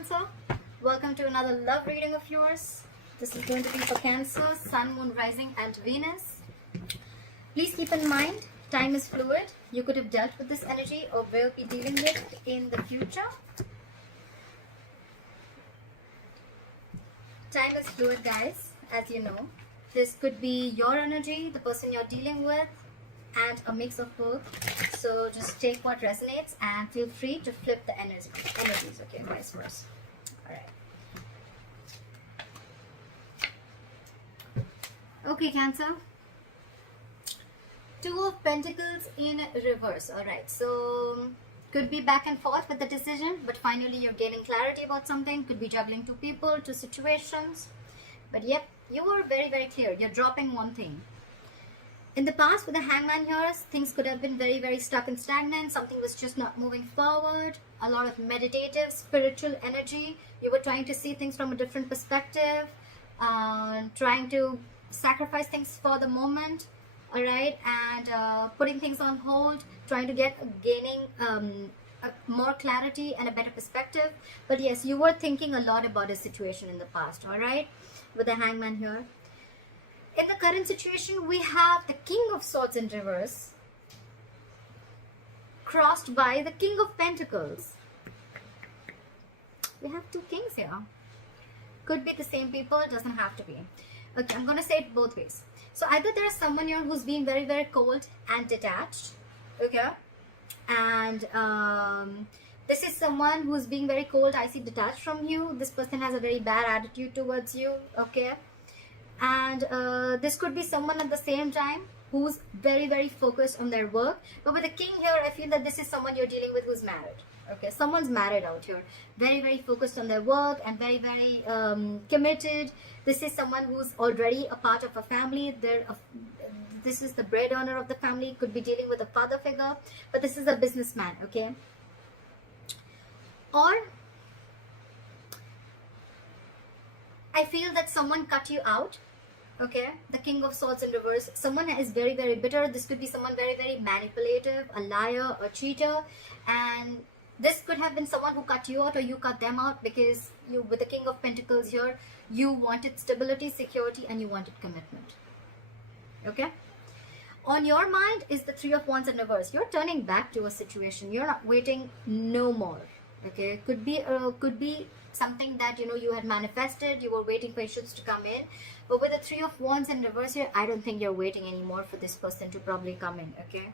Cancer. Welcome to another love reading of yours. This is going to be for Cancer, Sun, Moon, Rising and Venus. Please keep in mind, time is fluid. You could have dealt with this energy or will be dealing with in the future. Time is fluid, guys, as you know. This could be your energy, the person you're dealing with, and a mix of both. So just take what resonates and feel free to flip the energies, okay, vice versa. All right. Okay, Cancer. Two of Pentacles in reverse. All right, so could be back and forth with the decision, but finally you're gaining clarity about something. Could be juggling two people, two situations. But yep, you were very, very clear. You're dropping one thing. In the past, with the Hangman here, things could have been very, very stuck and stagnant. Something was just not moving forward. A lot of meditative, spiritual energy. You were trying to see things from a different perspective. Trying to sacrifice things for the moment. All right. And putting things on hold. Trying to gaining more clarity and a better perspective. But yes, you were thinking a lot about a situation in the past. All right. With the Hangman here. In the current situation, we have the King of Swords in reverse, crossed by the King of Pentacles. We have two kings here. Could be the same people, doesn't have to be. Okay, I'm going to say it both ways. So either there's someone here who's being very, very cold and detached. Okay. And this is someone who's being very cold, I see, detached from you. This person has a very bad attitude towards you. Okay. And this could be someone at the same time who's very, very focused on their work. But with the king here, I feel that this is someone you're dealing with who's married. Okay, someone's married out here. Very, very focused on their work and very, very committed. This is someone who's already a part of a family. This is the bread earner of the family. Could be dealing with a father figure. But this is a businessman, okay? Or I feel that someone cut you out. Okay, the King of Swords in reverse. Someone is very, very bitter. This could be someone very, very manipulative, a liar, a cheater. And this could have been someone who cut you out or you cut them out because you, with the King of Pentacles here, you wanted stability, security, and you wanted commitment. Okay. On your mind is the Three of Wands in reverse. You're turning back to a situation. You're not waiting no more. Okay. Could be something that you had manifested. You were waiting for issues to come in. But with the Three of Wands in reverse here, I don't think you're waiting anymore for this person to probably come in, okay?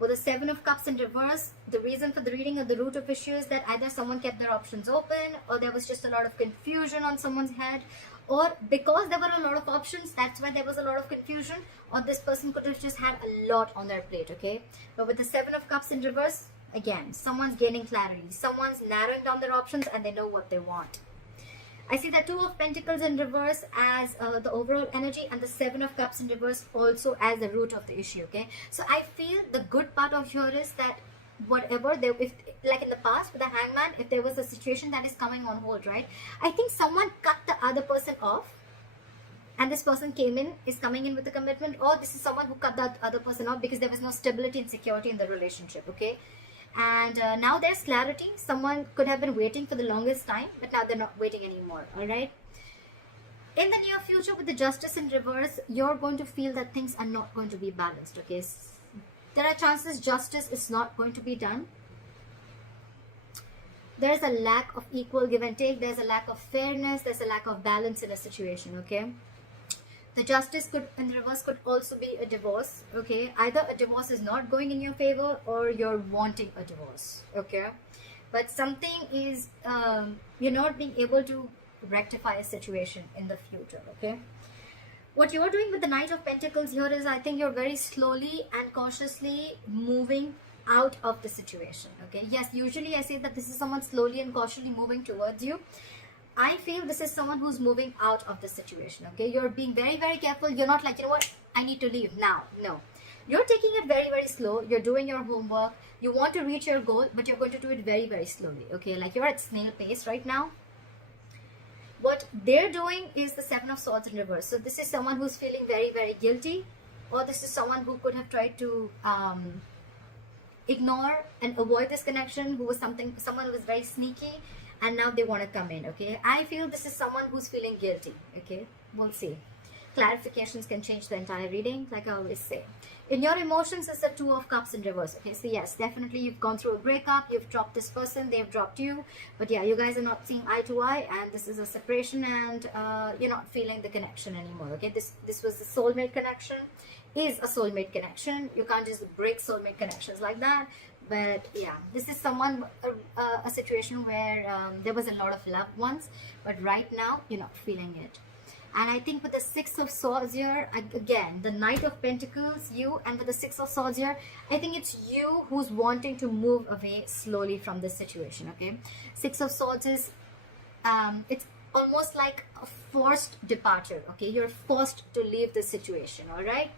With the Seven of Cups in reverse, the reason for the reading of the root of issue is that either someone kept their options open, or there was just a lot of confusion on someone's head, or because there were a lot of options, that's why there was a lot of confusion, or this person could have just had a lot on their plate, okay? But with the Seven of Cups in reverse, again, someone's gaining clarity. Someone's narrowing down their options and they know what they want. I see the Two of Pentacles in reverse as the overall energy and the Seven of Cups in reverse also as the root of the issue, okay? So I feel the good part of here is that whatever, if like in the past with the Hangman, if there was a situation that is coming on hold, right? I think someone cut the other person off and this person is coming in with a commitment, or this is someone who cut that other person off because there was no stability and security in the relationship, okay? And now there's clarity. Someone could have been waiting for the longest time, but now they're not waiting anymore. All right. In the near future, with the Justice in reverse, you're going to feel that things are not going to be balanced. Okay. There are chances justice is not going to be done. There's a lack of equal give and take. There's a lack of fairness. There's a lack of balance in a situation. Okay. The Justice in reverse could also be a divorce, okay? Either a divorce is not going in your favor or you're wanting a divorce, okay? But something is, you're not being able to rectify a situation in the future, okay? What you're doing with the Knight of Pentacles here is, I think you're very slowly and cautiously moving out of the situation, okay? Yes, usually I say that this is someone slowly and cautiously moving towards you. I feel this is someone who's moving out of the situation, okay? You're being very, very careful. You're not like, you know what, I need to leave now. No. You're taking it very, very slow. You're doing your homework. You want to reach your goal, but you're going to do it very, very slowly, okay? Like you're at snail pace right now. What they're doing is the Seven of Swords in reverse. So this is someone who's feeling very, very guilty, or this is someone who could have tried to ignore and avoid this connection, who was someone who was very sneaky, and now they want to come in. Okay, I feel this is someone who's feeling guilty. Okay, we'll see. Clarifications can change the entire reading, like I always say. In your emotions, it's the Two of Cups in reverse. Okay, so yes, definitely you've gone through a breakup, you've dropped this person, they've dropped you, but yeah, you guys are not seeing eye to eye, and this is a separation, and you're not feeling the connection anymore. Okay, this was the soulmate connection, is a soulmate connection. You can't just break soulmate connections like that. But yeah, this is someone, a situation where there was a lot of love once, but right now you're not feeling it. And I think with the Six of Swords here, again, the Knight of Pentacles, you, and with the Six of Swords here, I think it's you who's wanting to move away slowly from this situation, okay? Six of Swords is, it's almost like a forced departure, okay? You're forced to leave the situation, all right?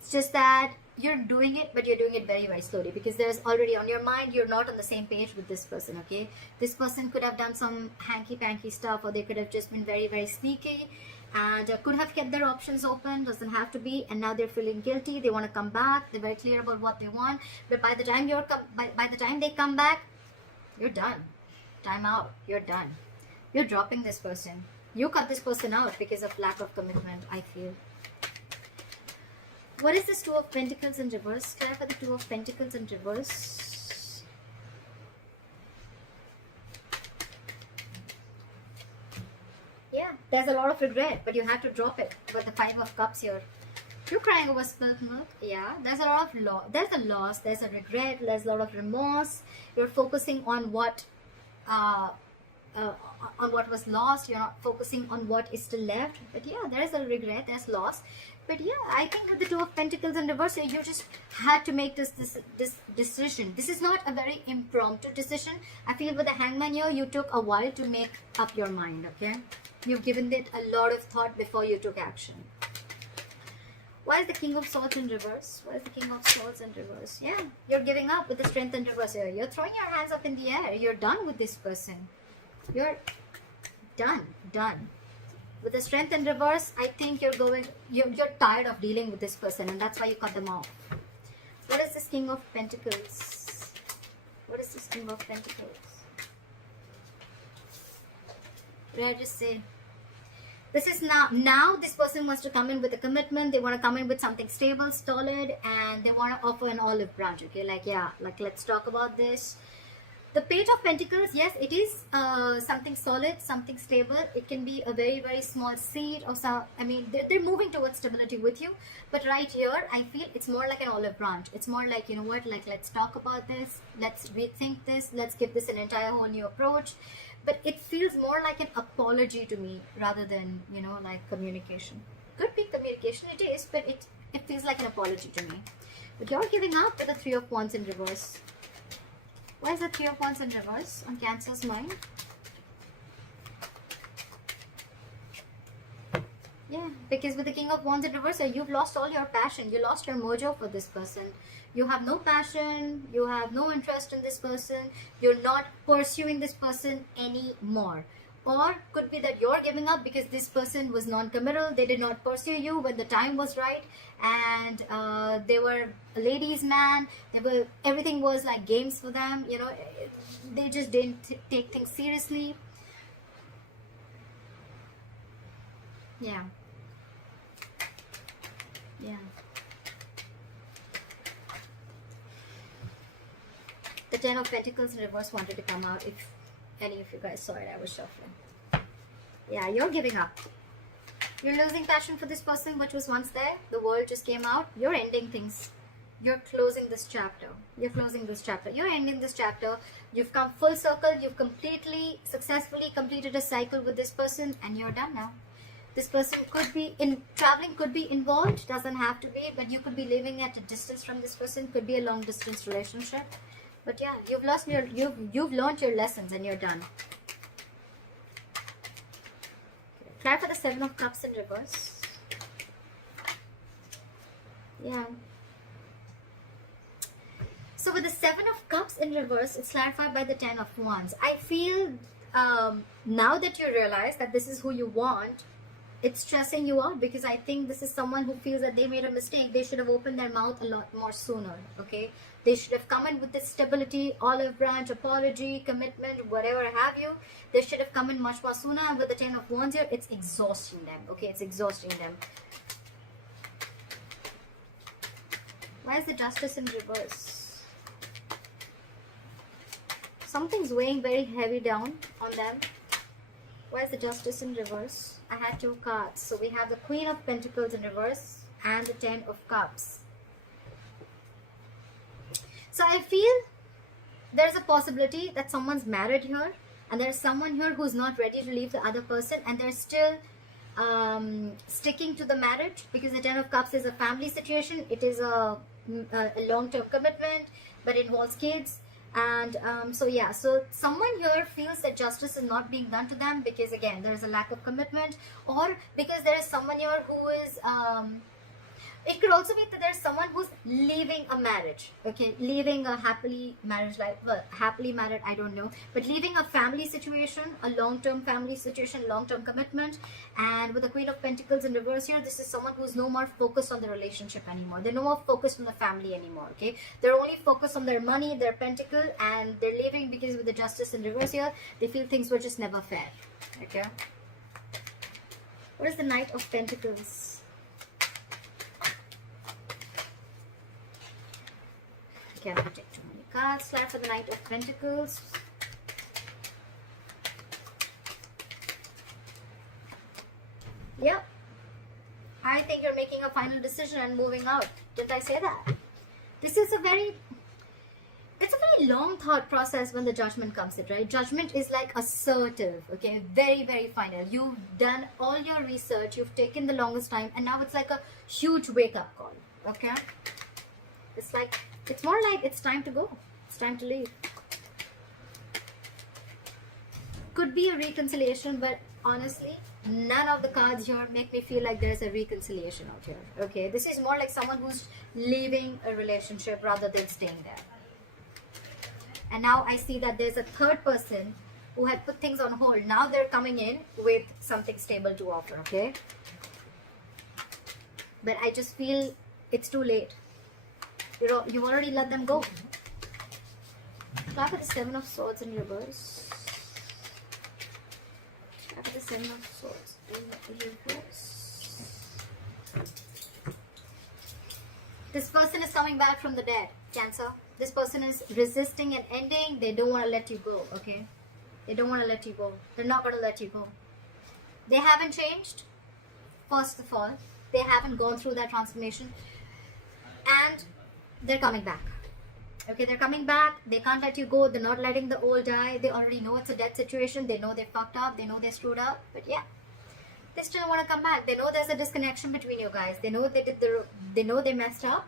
It's just that you're doing it, but you're doing it very, very slowly, because there's already on your mind, you're not on the same page with this person, okay? This person could have done some hanky-panky stuff, or they could have just been very, very sneaky, and could have kept their options open, doesn't have to be, and now they're feeling guilty, they want to come back, they're very clear about what they want, but by the time by the time they come back, you're done. Time out. You're done. You're dropping this person. You cut this person out because of lack of commitment, I feel. What is this Two of Pentacles in reverse? Clarify the Two of Pentacles in reverse. Yeah, there's a lot of regret, but you have to drop it with the Five of Cups here. You're crying over spilt milk. Yeah, there's a lot of there's a loss, there's a regret, there's a lot of remorse. You're focusing on what was lost. You're not focusing on what is still left. But yeah, there's a regret, there's loss. But yeah, I think with the Two of Pentacles in reverse, you just had to make this decision. This is not a very impromptu decision. I feel with the Hangman here, you took a while to make up your mind, okay? You've given it a lot of thought before you took action. Why is the King of Swords in reverse? Why is the King of Swords in reverse? Yeah, you're giving up with the Strength in reverse here. You're throwing your hands up in the air. You're done with this person. You're done. With the Strength in reverse, I think you're tired of dealing with this person, and that's why you cut them off. What is this King of Pentacles? What is this King of Pentacles? What did I just say? This is now this person wants to come in with a commitment. They want to come in with something stable, solid, and they want to offer an olive branch, okay? Like, yeah, like, let's talk about this. The Page of Pentacles, yes, it is something solid, something stable. It can be a very, very small seed or some, I mean, they're moving towards stability with you. But right here, I feel it's more like an olive branch. It's more like, you know what, like, let's talk about this. Let's rethink this. Let's give this an entire whole new approach. But it feels more like an apology to me rather than, you know, like communication. Could be communication, it is, but it feels like an apology to me. But you're giving up with the Three of Wands in reverse. Why is the Three of Wands in reverse on Cancer's mind? Yeah, because with the King of Wands in reverse, you've lost all your passion. You lost your mojo for this person. You have no passion. You have no interest in this person. You're not pursuing this person anymore. Or could be that you're giving up because this person was non-committal. They did not pursue you when the time was right, and they were a ladies' man. Everything was like games for them. You know, they just didn't take things seriously. Yeah. Yeah. The Ten of Pentacles in reverse wanted to come out. If any of you guys saw it, I was shuffling. Yeah, you're giving up. You're losing passion for this person which was once there. The world just came out. You're ending things. You're closing this chapter. You're closing this chapter. You're ending this chapter. You've come full circle. You've completely, successfully completed a cycle with this person, and you're done now. This person could be traveling, could be involved, doesn't have to be, but you could be living at a distance from this person, could be a long distance relationship. But yeah, you've learned your lessons and you're done. Try for the Seven of Cups in reverse. Yeah. So with the Seven of Cups in reverse, it's clarified by the Ten of Wands. I feel now that you realize that this is who you want, it's stressing you out, because I think this is someone who feels that they made a mistake. They should have opened their mouth a lot more sooner, okay? They should have come in with this stability, olive branch, apology, commitment, whatever have you. They should have come in much more sooner. And with the 10 of Wands here, it's exhausting them, okay? It's exhausting them. Why is the Justice in reverse? Something's weighing very heavy down on them. Why is the Justice in reverse? I had 2 cards. So we have the Queen of Pentacles in reverse and the 10 of Cups. So I feel there's a possibility that someone's married here, and there's someone here who's not ready to leave the other person, and they're still sticking to the marriage, because the 10 of Cups is a family situation. It is a long-term commitment, but involves kids. And so yeah, so someone here feels that justice is not being done to them, because again there is a lack of commitment, or because there is someone here who is it could also be that there's someone who's leaving a marriage, okay, leaving a happily marriage life, well, happily married, I don't know, but leaving a family situation, a long-term family situation, long-term commitment. And with the Queen of Pentacles in reverse here, this is someone who's no more focused on the relationship anymore. They're no more focused on the family anymore, okay? They're only focused on their money, their pentacle, and they're leaving because with the Justice in reverse here, they feel things were just never fair, okay? What is the Knight of Pentacles? Can't take too many cards. Slide for the Knight of Pentacles. Yep. I think you're making a final decision and moving out. Didn't I say that? This is a very long thought process when the Judgment comes in, right? Judgment is like assertive, okay? Very, very final. You've done all your research, you've taken the longest time, and now it's like a huge wake-up call, okay? It's like, it's more like it's time to go. It's time to leave. Could be a reconciliation, but honestly, none of the cards here make me feel like there's a reconciliation out here. Okay, this is more like someone who's leaving a relationship rather than staying there. And now I see that there's a third person who had put things on hold. Now they're coming in with something stable to offer, okay? But I just feel it's too late. You've already let them go. Look at the 7 of Swords in reverse. Look at the 7 of Swords in reverse. This person is coming back from the dead, Cancer. This person is resisting an ending. They don't want to let you go, okay? They don't want to let you go. They're not going to let you go. They haven't changed, first of all. They haven't gone through that transformation. And they're coming back. Okay, they're coming back. They can't let you go. They're not letting the old die. They already know it's a death situation. They know they fucked up. They know they screwed up. But yeah, they still want to come back. They know there's a disconnection between you guys. They know they know they messed up.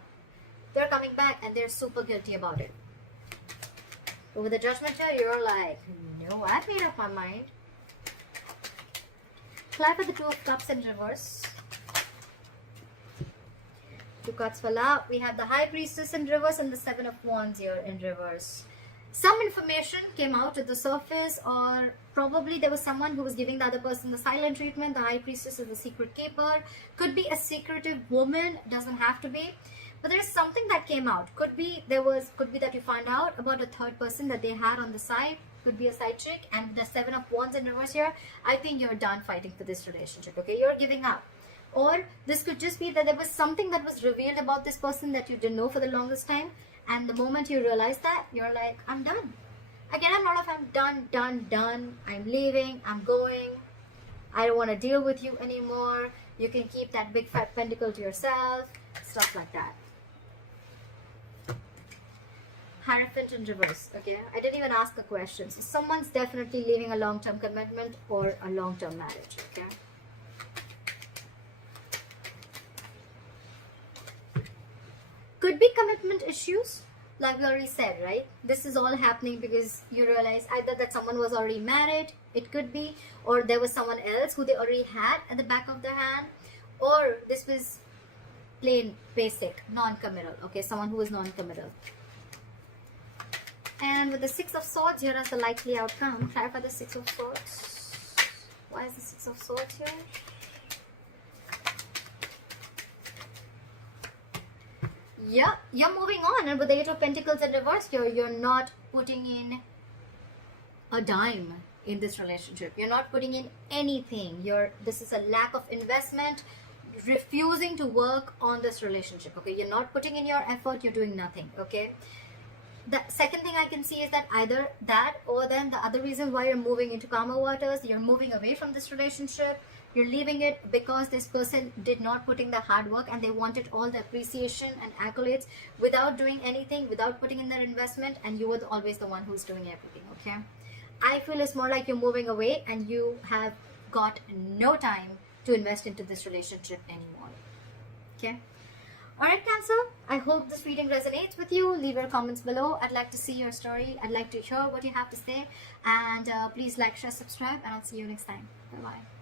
They're coming back and they're super guilty about it. But with the Judgment here, you're like, no, I've made up my mind. Fly for the 2 of Cups in reverse. 2 cards fell out. We have the High Priestess in reverse and the 7 of Wands here in reverse. Some information came out to the surface, or probably there was someone who was giving the other person the silent treatment. The High Priestess is the secret keeper. Could be a secretive woman. Doesn't have to be. But there's something that came out. Could be that you find out about a third person that they had on the side. Could be a side chick. And the 7 of Wands in reverse here, I think you're done fighting for this relationship. Okay, you're giving up. Or this could just be that there was something that was revealed about this person that you didn't know for the longest time. And the moment you realize that, you're like, I'm done. Again, I'm not if I'm done. I'm leaving. I'm going. I don't want to deal with you anymore. You can keep that big fat pentacle to yourself. Stuff like that. Hierophant in reverse. Okay, I didn't even ask a question. So someone's definitely leaving a long-term commitment or a long-term marriage. Okay. Could be commitment issues, like we already said, right? This is all happening because you realize either that someone was already married, it could be, or there was someone else who they already had at the back of their hand, or this was plain basic non-committal. Okay, someone who was non-committal. And with the 6 of Swords here as the likely outcome, try for the 6 of Swords. Why is the 6 of Swords here? Yeah, you're moving on, and with the Eight of Pentacles in reverse, you're not putting in a dime in this relationship. You're not putting in anything. This is a lack of investment, refusing to work on this relationship. Okay, you're not putting in your effort, you're doing nothing. Okay, the second thing I can see is that either that, or then the other reason why you're moving into calmer waters, you're moving away from this relationship, you're leaving it because this person did not put in the hard work and they wanted all the appreciation and accolades without doing anything, without putting in their investment, and you were always the one who's doing everything. Okay, I feel it's more like you're moving away and you have got no time to invest into this relationship anymore. Okay. Alright, Cancer, I hope this reading resonates with you. Leave your comments below. I'd like to see your story. I'd like to hear what you have to say. And please like, share, subscribe, and I'll see you next time. Bye-bye.